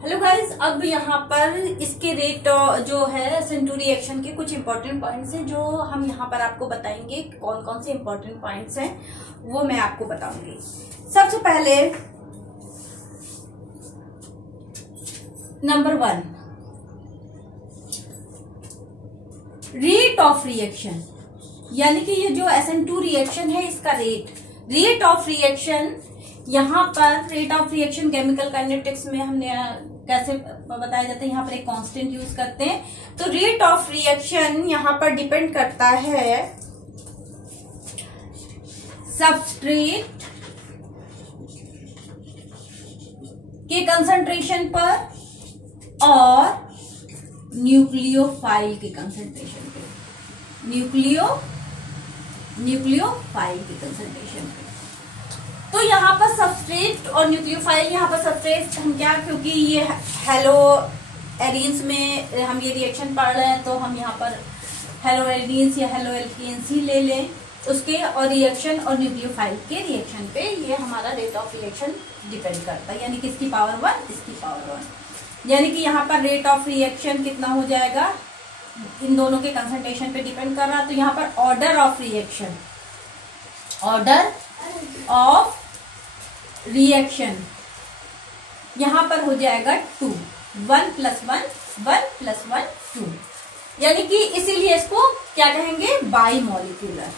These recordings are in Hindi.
हेलो गाइस, अब यहाँ पर इसके रेट जो है SN2 रिएक्शन के कुछ इंपॉर्टेंट पॉइंट्स हैं जो हम यहाँ पर आपको बताएंगे। कौन कौन से इंपॉर्टेंट पॉइंट्स हैं वो मैं आपको बताऊंगी। सबसे पहले नंबर 1, रेट ऑफ रिएक्शन, यानी कि ये जो SN2 रिएक्शन है इसका रेट ऑफ रिएक्शन। यहाँ पर rate of reaction chemical kinetics में हमने कैसे बताया जाता है, यहाँ पर एक कांस्टेंट यूज करते हैं। तो रेट ऑफ रिएक्शन यहाँ पर डिपेंड करता है सबस्ट्रेट के कंसंट्रेशन पर और न्यूक्लियोफाइल के कंसंट्रेशन पे, न्यूक्लियोफाइल के कंसंट्रेशन पे। तो यहाँ पर सबस्ट्रेट और न्यूक्लियोफाइल, यहाँ पर सबस्ट्रेट हम क्या, क्योंकि ये हेलो एरीन्स में हम ये रिएक्शन पढ़ रहे हैं तो हम यहाँ पर हेलो एरीन्स या हेलो एल्केन्स ही ले लें उसके, और रिएक्शन और न्यूक्लियोफाइल के रिएक्शन पे ये हमारा रेट ऑफ रिएक्शन डिपेंड करता है, यानी कि इसकी पावर 1 इसकी पावर 1, यानी कि यहाँ पर रेट ऑफ रिएक्शन कितना हो जाएगा, इन दोनों के कंसंट्रेशन पे डिपेंड कर रहा है। तो यहाँ पर ऑर्डर ऑफ रिएक्शन यहां पर हो जाएगा 2, 1 + 1 1 + 1 2, यानी कि इसीलिए इसको क्या कहेंगे, बाईमॉलिक्यूलर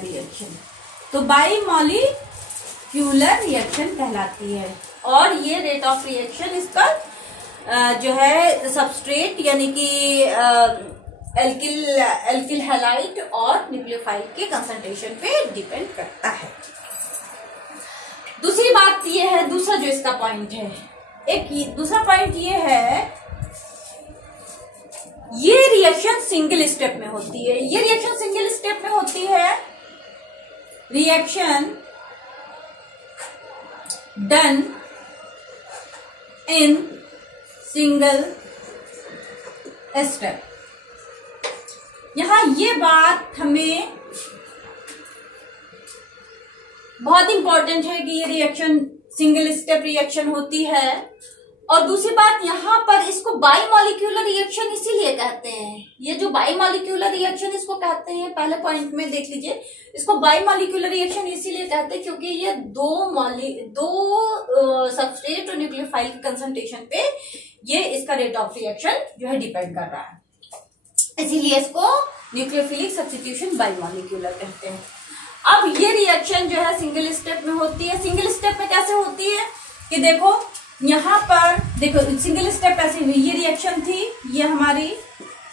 रिएक्शन। तो बाईमॉलिक्यूलर रिएक्शन कहलाती है। और ये रेट ऑफ रिएक्शन इसका जो है सबस्ट्रेट यानी कि एल्किल हैलाइड और न्यूक्लियोफाइल के कंसंट्रेशन पे डिपेंड करता है। दूसरी बात ये है, दूसरा जो इसका पॉइंट है, दूसरा पॉइंट ये है, ये रिएक्शन सिंगल स्टेप में होती है। ये रिएक्शन सिंगल स्टेप में होती है, reaction done in single step. यहां ये बात हमें बहुत इंपॉर्टेंट है कि ये रिएक्शन सिंगल स्टेप रिएक्शन होती है। और दूसरी बात, यहां पर इसको बाईमॉलिक्यूलर रिएक्शन इसीलिए कहते हैं। ये जो बाईमॉलिक्यूलर रिएक्शन इसको कहते हैं, पहले पॉइंट में देख लीजिए, इसको बाईमॉलिक्यूलर रिएक्शन इसीलिए कहते हैं क्योंकि ये दो सबस्ट्रेट और न्यूक्लियोफाइल के कंसंट्रेशन पे ये इसका रेट ऑफ रिएक्शन जो है डिपेंड कर रहा है, इसीलिए इसको न्यूक्लियोफिलिक सब्स्टिट्यूशन बाईमॉलिक्यूलर कहते हैं। अब ये रिएक्शन जो है सिंगल स्टेप में होती है। सिंगल स्टेप में कैसे होती है कि देखो, यहां पर देखो सिंगल स्टेप ऐसे हुई, ये रिएक्शन थी, ये हमारी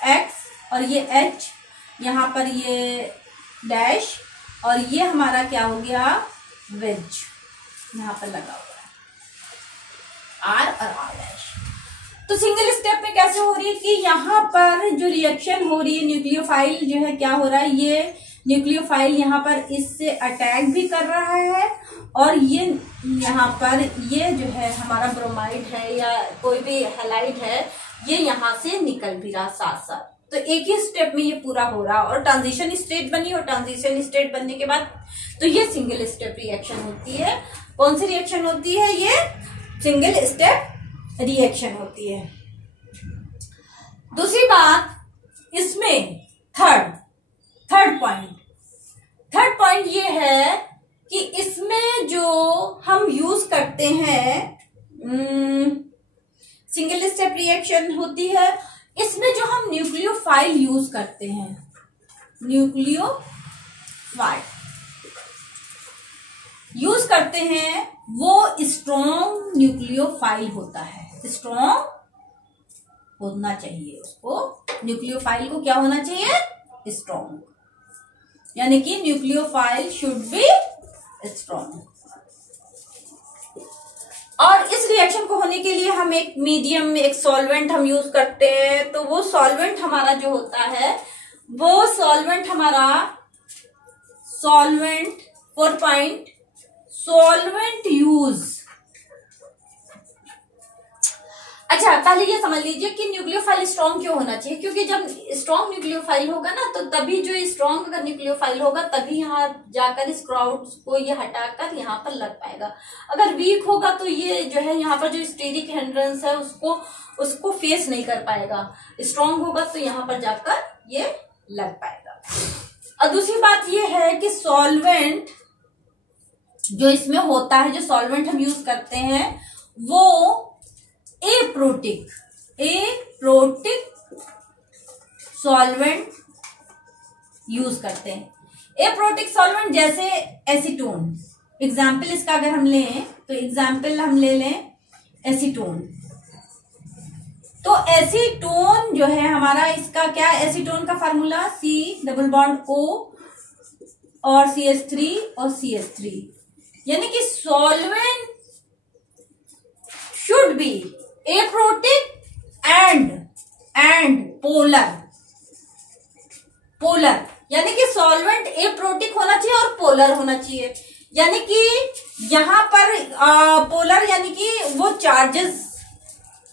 X और ये H, यहां पर ये डैश, और ये हमारा क्या हो गया, वेज यहां पर लगा हुआ है, R और R डैश। तो सिंगल स्टेप में कैसे हो रही है कि यहाँ पर जो रिएक्शन हो रही है, न्यूक्लियोफाइल जो है क्या हो रहा है, ये न्यूक्लियोफाइल यहाँ पर इससे अटैक भी कर रहा है, और ये यहाँ पर ये जो है हमारा ब्रोमाइड है या कोई भी हैलाइड है, ये यहाँ से निकल भी रहा साथ साथ। तो एक ही स्टेप में ये पूरा हो रहा, और ट्रांजिशन स्टेट बनी, और ट्रांजिशन स्टेट बनने के बाद तो ये सिंगल स्टेप रिएक्शन होती है। कौन सी रिएक्शन होती है, ये सिंगल स्टेप रिएक्शन होती है। दूसरी बात, इसमें थर्ड पॉइंट ये है कि इसमें जो हम यूज करते हैं, सिंगल स्टेप रिएक्शन होती है, इसमें जो हम न्यूक्लियोफाइल यूज करते हैं, वो स्ट्रॉन्ग न्यूक्लियोफाइल होता है। स्ट्रॉन्ग होना चाहिए उसको, न्यूक्लियोफाइल को क्या होना चाहिए, स्ट्रॉन्ग, यानी कि न्यूक्लियोफाइल शुड बी स्ट्रॉन्ग। और इस रिएक्शन को होने के लिए हम एक मीडियम में एक सॉल्वेंट हम यूज करते हैं। तो वो सॉल्वेंट हमारा जो होता है, वो सॉल्वेंट हमारा सॉल्वेंट यूज। अच्छा, पहले ये समझ लीजिए कि न्यूक्लियोफाइल स्ट्रॉन्ग क्यों होना चाहिए, क्योंकि जब स्ट्रॉन्ग न्यूक्लियोफाइल होगा ना तो तभी जो स्ट्रॉन्ग अगर न्यूक्लियोफाइल होगा तभी यहाँ जाकर इस क्राउड को ये हटाकर यहाँ पर लग पाएगा। अगर वीक होगा तो ये जो है यहाँ पर जो स्टेरिक हिंड्रेंस है उसको फेस नहीं कर पाएगा। स्ट्रॉन्ग होगा तो यहाँ पर जाकर ये लग पाएगा। और दूसरी बात ये है कि सॉल्वेंट जो इसमें होता है, जो सॉल्वेंट हम यूज करते हैं वो एप्रोटिक सॉल्वेंट यूज करते हैं। एप्रोटिक सॉल्वेंट जैसे एसीटोन, एग्जाम्पल इसका अगर हम लें तो एग्जाम्पल हम ले लें एसीटोन। तो एसीटोन जो है हमारा, इसका क्या, एसीटोन का फार्मूला C+O और CH3 और CH3, यानी कि solvent should be aprotic and polar, यानी कि सॉल्वेंट एप्रोटिक होना चाहिए और पोलर होना चाहिए। यानी कि यहां पर पोलर यानी कि वो चार्जेस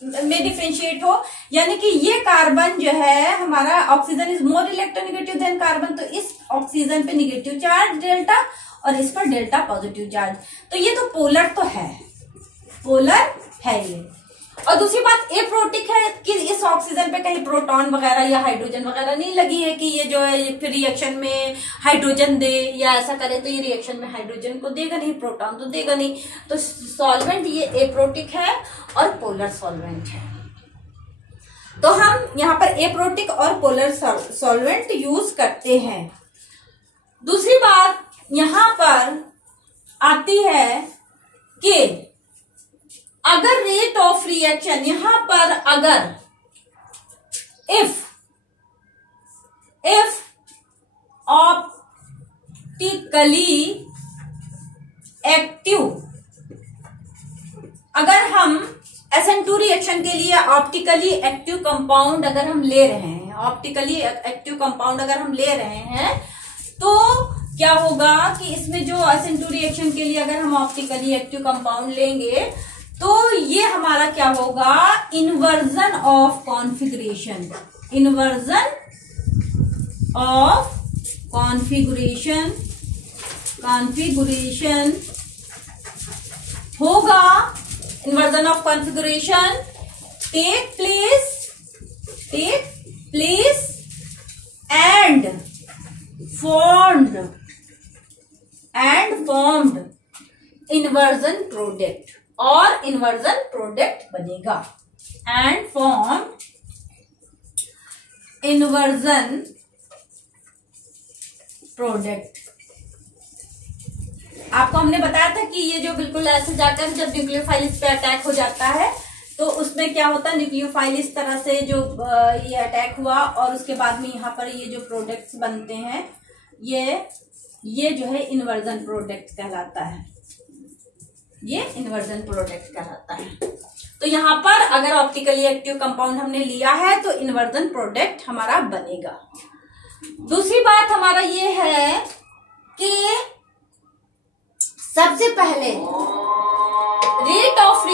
में डिफरेंशिएट हो, यानी कि ये कार्बन जो है हमारा, oxygen is more electronegative than carbon, तो इस ऑक्सीजन पे नेगेटिव चार्ज डेल्टा और इस पर डेल्टा पॉजिटिव चार्ज, तो ये तो पोलर है ये। और दूसरी बात एप्रोटिक है कि इस ऑक्सीजन पे कहीं प्रोटॉन वगैरह या हाइड्रोजन वगैरह नहीं लगी है कि ये जो है फिर रिएक्शन में हाइड्रोजन दे या ऐसा करे, तो ये रिएक्शन में हाइड्रोजन को देगा नहीं, प्रोटॉन तो देगा नहीं। तो सॉल्वेंट ये एप्रोटिक है और पोलर सॉल्वेंट है। तो हम यहाँ पर एप्रोटिक और पोलर सॉल्वेंट यूज करते हैं। दूसरी बात यहाँ पर आती है कि अगर रेट ऑफ रिएक्शन, यहां पर अगर इफ ऑप्टिकली एक्टिव, अगर हम SN2 रिएक्शन के लिए ऑप्टिकली एक्टिव कंपाउंड अगर हम ले रहे हैं, ऑप्टिकली एक्टिव कंपाउंड अगर हम ले रहे हैं, तो क्या होगा कि इसमें जो SN2 रिएक्शन के लिए अगर हम ऑप्टिकली एक्टिव कंपाउंड लेंगे तो ये हमारा क्या होगा, इन्वर्जन ऑफ कॉन्फिगरेशन होगा। Inversion of configuration take place and formed inversion product, और इन्वर्जन प्रोडक्ट बनेगा एंड फॉर्म इन्वर्जन प्रोडक्ट। आपको हमने बताया था कि ये जो बिल्कुल ऐसे जाकर जब न्यूक्लियोफाइल इस पे अटैक हो जाता है तो उसमें क्या होता है, न्यूक्लियोफाइल इस तरह से जो ये अटैक हुआ और उसके बाद में यहाँ पर ये जो प्रोडक्ट्स बनते हैं ये जो है इन्वर्जन प्रोडक्ट कहलाता है, ये इन्वर्जन प्रोडक्ट कहलाता है। तो यहाँ पर अगर ऑप्टिकली एक्टिव कंपाउंड हमने लिया है तो इन्वर्जन प्रोडक्ट हमारा बनेगा। दूसरी बात हमारा ये है कि सबसे पहले रेट ऑफ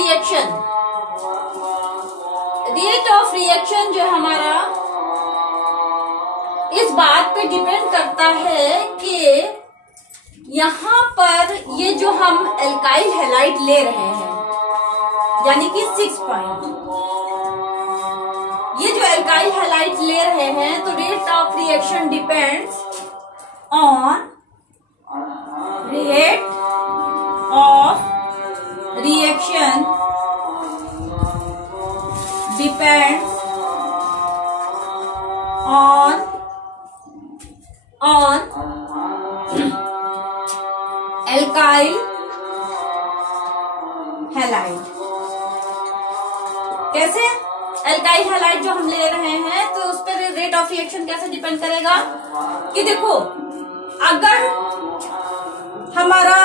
रिएक्शन जो हमारा इस बात पे डिपेंड करता है कि यहाँ पर ये जो हम एल्काइल हैलाइड ले रहे हैं, यानी कि 6 पॉइंट, ये जो एल्काइल हैलाइड ले रहे हैं, तो rate of reaction depends on rate of reaction depends on alkyl halide. कैसे? एल्काइल हैलाइड जो हम ले रहे हैं तो उस पर रेट ऑफ रिएक्शन कैसे डिपेंड करेगा कि देखो, अगर हमारा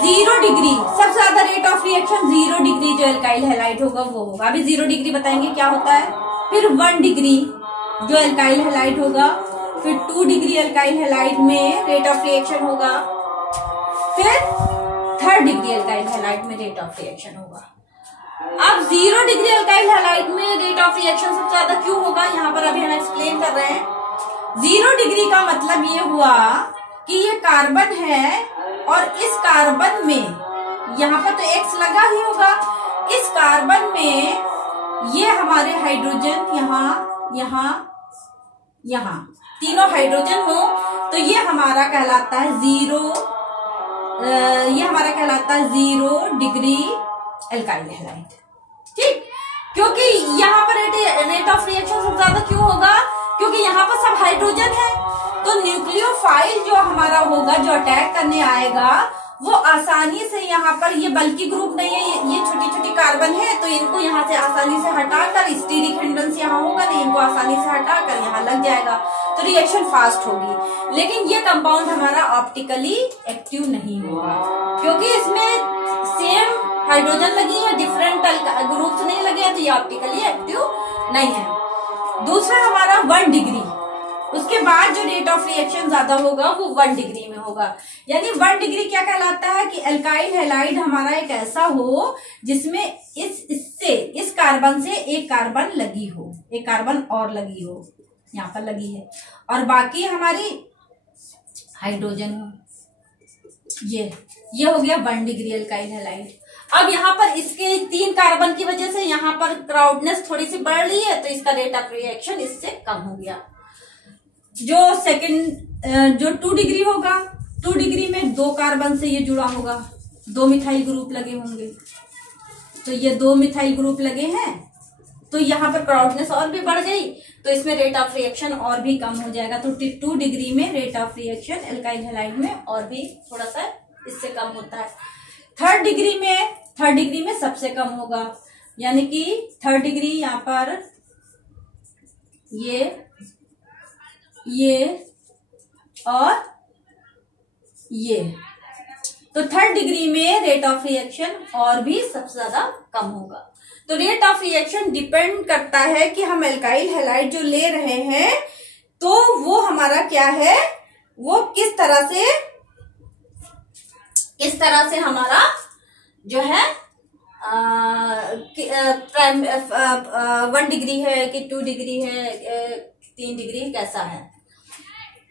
0 डिग्री, सबसे ज्यादा रेट ऑफ रिएक्शन 0 डिग्री जो एल्काइल हैलाइड होगा वो होगा। अभी 0 डिग्री बताएंगे क्या होता है। फिर 1 डिग्री जो एल्काइल हैलाइड होगा, फिर 2 डिग्री एल्काइल हैलाइड में रेट ऑफ रिएक्शन होगा, फिर 3rd डिग्री एल्काइल हैलाइड में रेट ऑफ रिएक्शन होगा। अब 0 डिग्री अल्काइल हैलाइड में रेट ऑफ रिएक्शन सबसे ज्यादा क्यों होगा, यहाँ पर अभी हम एक्सप्लेन कर रहे हैं। 0 डिग्री का मतलब ये हुआ कि ये कार्बन है और इस कार्बन में यहाँ पर तो X लगा ही होगा, इस कार्बन में ये हमारे हाइड्रोजन यहाँ तीनों हाइड्रोजन हो तो ये हमारा कहलाता है 0 डिग्री अल्काइल हैलाइड। ठीक, क्योंकि यहाँ पर रेट ऑफ रिएक्शन सबसे ज्यादा क्यों होगा, क्योंकि यहाँ पर सब हाइड्रोजन है, तो न्यूक्लियोफाइल जो हमारा होगा, जो अटैक करने आएगा, वो आसानी से यहाँ पर, ये बल्कि ग्रुप नहीं है, ये छोटी छोटी कार्बन है, तो इनको यहाँ से आसानी से हटाकर, स्टीरिक हिंड्रेंस यहाँ होगा नहीं, इनको आसानी से हटाकर यहाँ लग जाएगा, तो रिएक्शन फास्ट होगी। लेकिन ये कंपाउंड हमारा ऑप्टिकली एक्टिव नहीं होगा, क्योंकि इसमें सेम हाइड्रोजन लगी है, डिफरेंट ग्रुप्स नहीं लगे हैं, तो ये ऑप्टिकली एक्टिव नहीं है। दूसरा हमारा 1 डिग्री, उसके बाद जो रेट ऑफ रिएक्शन ज्यादा होगा वो 1 डिग्री में होगा। यानी 1 डिग्री क्या कहलाता है कि अल्काइल हैलाइड हमारा एक ऐसा हो जिसमें इस कार्बन से एक कार्बन लगी हो, एक कार्बन और लगी हो, यहाँ पर लगी है, और बाकी हमारी हाइड्रोजन हो। ये हो गया 1 डिग्री अल्काइल हैलाइड। अब यहाँ पर इसके 3 कार्बन की वजह से यहाँ पर क्राउडनेस थोड़ी सी बढ़ रही है, तो इसका रेट ऑफ रिएक्शन इससे कम हो गया। जो 2 डिग्री होगा, 2 डिग्री में 2 कार्बन से ये जुड़ा होगा, 2 मिथाइल ग्रुप लगे होंगे, तो ये 2 मिथाइल ग्रुप लगे हैं, तो यहाँ पर क्राउडनेस और भी बढ़ गई, तो इसमें रेट ऑफ रिएक्शन और भी कम हो जाएगा। तो 2 डिग्री में rate of reaction alkyl halide में और भी थोड़ा सा इससे कम होता है। 3rd डिग्री में सबसे कम होगा, यानी कि 3rd डिग्री यहाँ पर ये और ये, तो 3rd डिग्री में रेट ऑफ रिएक्शन और भी सबसे ज्यादा कम होगा। तो रेट ऑफ रिएक्शन डिपेंड करता है कि हम अल्काइल हैलाइड जो ले रहे हैं तो वो हमारा क्या है, वो किस तरह से हमारा जो है 1 डिग्री है कि 2 डिग्री है, 3 डिग्री कैसा है।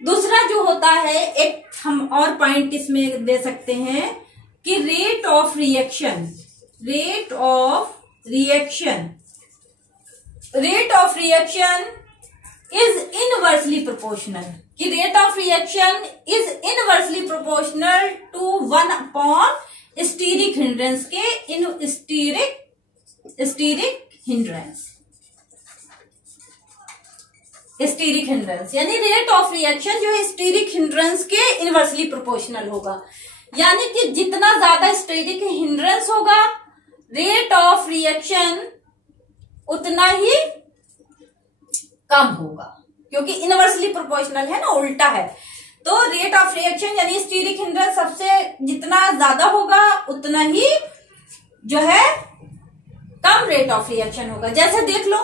दूसरा जो होता है, एक हम और पॉइंट इसमें दे सकते हैं कि rate of reaction is inversely proportional, कि rate of reaction is inversely proportional to 1 upon steric hindrance के स्टीरिक हिंड्रेंस, यानी रेट ऑफ रिएक्शन जो है स्टीरिक हिंड्रेंस के इनवर्सली प्रोपोर्शनल होगा। यानी कि जितना ज्यादा स्टीरिक हिंड्रेंस होगा, रेट ऑफ रिएक्शन उतना ही कम होगा, क्योंकि इनवर्सली प्रोपोर्शनल है ना, उल्टा है। तो रेट ऑफ रिएक्शन यानी स्टीरिक हिंड्रेंस सबसे जितना ज्यादा होगा उतना ही जो है कम रेट ऑफ रिएक्शन होगा। जैसे देख लो,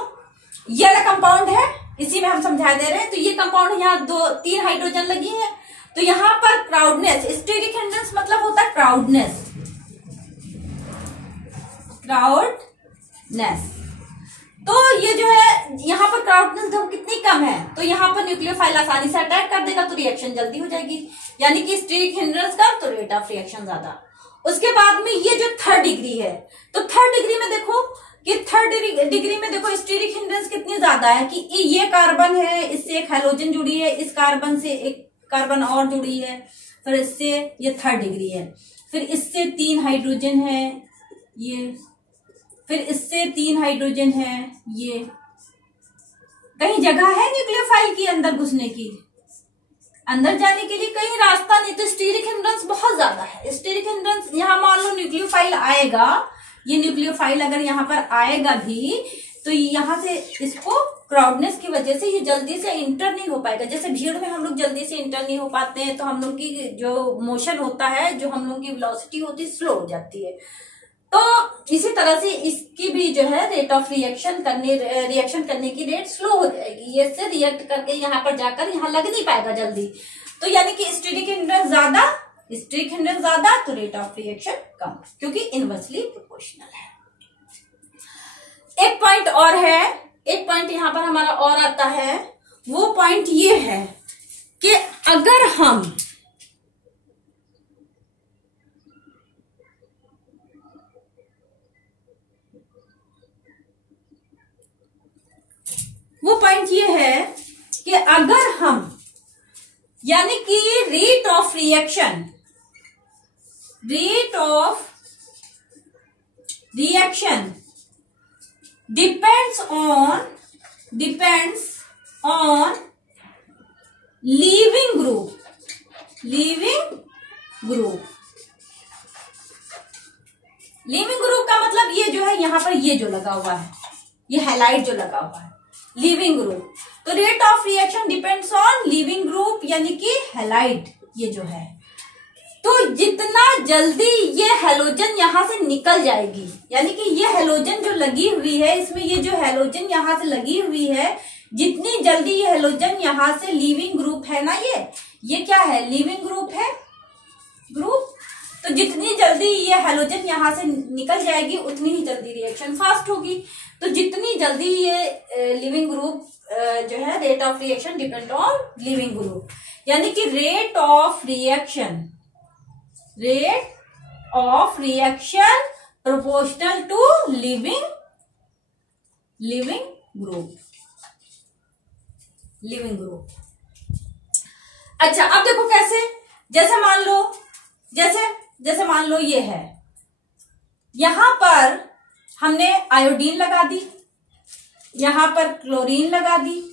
ये वाला कंपाउंड है, इसी में हम समझा दे रहे हैं। तो ये कंपाउंड यहाँ 3 हाइड्रोजन लगी है, तो यहाँ पर क्राउडनेस, स्टीरिक हिंड्रेंस मतलब होता है क्राउडनेस। तो ये जो है यहाँ पर क्राउडनेस जब कितनी कम है, तो यहाँ पर न्यूक्लियोफाइल आसानी से अटैक कर देगा, तो रिएक्शन जल्दी हो जाएगी। यानी कि स्टीरिक हिंड्रेंस कम तो रेट ऑफ रिएक्शन ज्यादा। उसके बाद में ये जो 3rd डिग्री है, तो 3rd डिग्री में देखो कि 3rd डिग्री में देखो स्टीरिक हिंड्रेंस कितनी ज्यादा है कि ये कार्बन है, इससे एक हाइड्रोजन जुड़ी है, इस कार्बन से एक कार्बन और जुड़ी है, फिर इससे ये 3rd डिग्री है, फिर इससे 3 हाइड्रोजन है, ये फिर इससे 3 हाइड्रोजन है, ये कहीं जगह है न्यूक्लियोफाइल की अंदर घुसने की, अंदर जाने के लिए कहीं रास्ता नहीं। तो स्टीरिक हिंड्रेंस बहुत ज्यादा है। स्टीरिक हिंड्रेंस यहाँ मान लो न्यूक्लियोफाइल आएगा, ये न्यूक्लियोफाइल अगर यहाँ पर आएगा भी, तो यहाँ से इसको क्राउडनेस की वजह से ये जल्दी से इंटर नहीं हो पाएगा। जैसे भीड़ में हम लोग जल्दी से इंटर नहीं हो पाते हैं, तो हम लोग की जो मोशन होता है, जो हम लोग की वेलोसिटी होती है, स्लो हो जाती है। तो इसी तरह से इसकी भी जो है रेट ऑफ रिएक्शन करने की रेट स्लो हो जाएगी। ये इससे रिएक्ट करके यहाँ पर जाकर यहाँ लग नहीं पाएगा जल्दी। तो यानी कि स्टीरिक हिंड्रेंस ज्यादा तो रेट ऑफ रिएक्शन कम, क्योंकि इनवर्सली प्रोपोर्शनल है। एक पॉइंट और है, एक पॉइंट यहां पर हमारा और आता है, वो पॉइंट ये है कि अगर हम यानी कि rate of reaction depends on leaving group. Leaving group का मतलब ये जो है यहां पर ये जो लगा हुआ है, ये हैलाइड जो लगा हुआ है, लीविंग ग्रुप। तो rate of reaction depends on leaving group यानी कि हैलाइड ये जो है। तो जितना जल्दी ये हैलोजन यहां से निकल जाएगी, यानी कि ये हैलोजन जो लगी हुई है, इसमें ये जो हैलोजन यहां से लगी हुई है, जितनी जल्दी ये हैलोजन यहां से लीविंग ग्रुप है ना, ये क्या है, लीविंग ग्रुप है, ग्रुप। तो जितनी जल्दी ये हैलोजन यहां से निकल जाएगी उतनी ही जल्दी रिएक्शन फास्ट होगी। तो जितनी जल्दी ये लिविंग ग्रुप जो है, rate of reaction depend on living group, यानी कि rate of reaction proportional to living group. अच्छा, अब देखो कैसे, जैसे मान लो ये है, यहां पर हमने आयोडीन लगा दी, यहां पर क्लोरीन लगा दी,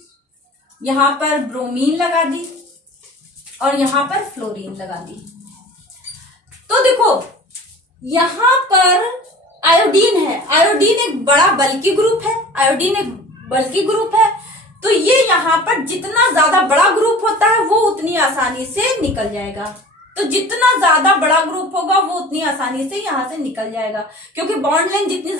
यहां पर ब्रोमीन लगा दी और यहां पर फ्लोरीन लगा दी। तो देखो यहां पर आयोडीन है, आयोडीन एक बड़ा बल्की ग्रुप है, तो ये यहां पर जितना ज्यादा बड़ा ग्रुप होता है वो उतनी आसानी से निकल जाएगा। तो जितना ज्यादा बड़ा ग्रुप होगा वो उतनी आसानी से यहां से निकल जाएगा, क्योंकि बॉन्ड लेंथ जितनी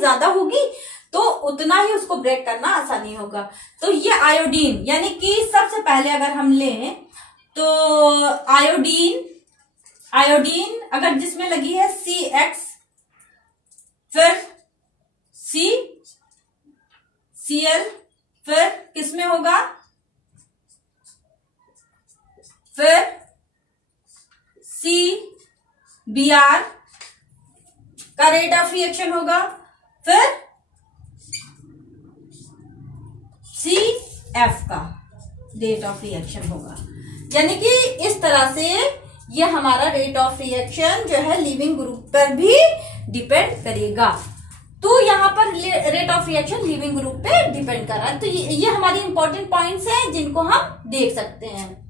ज्यादा होगी तो उतना ही उसको ब्रेक करना आसानी होगा। तो ये आयोडीन, यानी कि सबसे पहले अगर हम लें तो आयोडीन अगर जिसमें लगी है CX, फिर CL, फिर किसमें होगा, फिर CBr का रेट ऑफ रिएक्शन होगा, फिर CF का रेट ऑफ रिएक्शन होगा। यानी कि इस तरह से ये हमारा रेट ऑफ रिएक्शन जो है लिविंग ग्रुप पर भी डिपेंड करेगा। तो यहाँ पर rate of reaction leaving group पे डिपेंड कर रहा है। तो ये हमारी इंपॉर्टेंट पॉइंट्स हैं जिनको हम देख सकते हैं।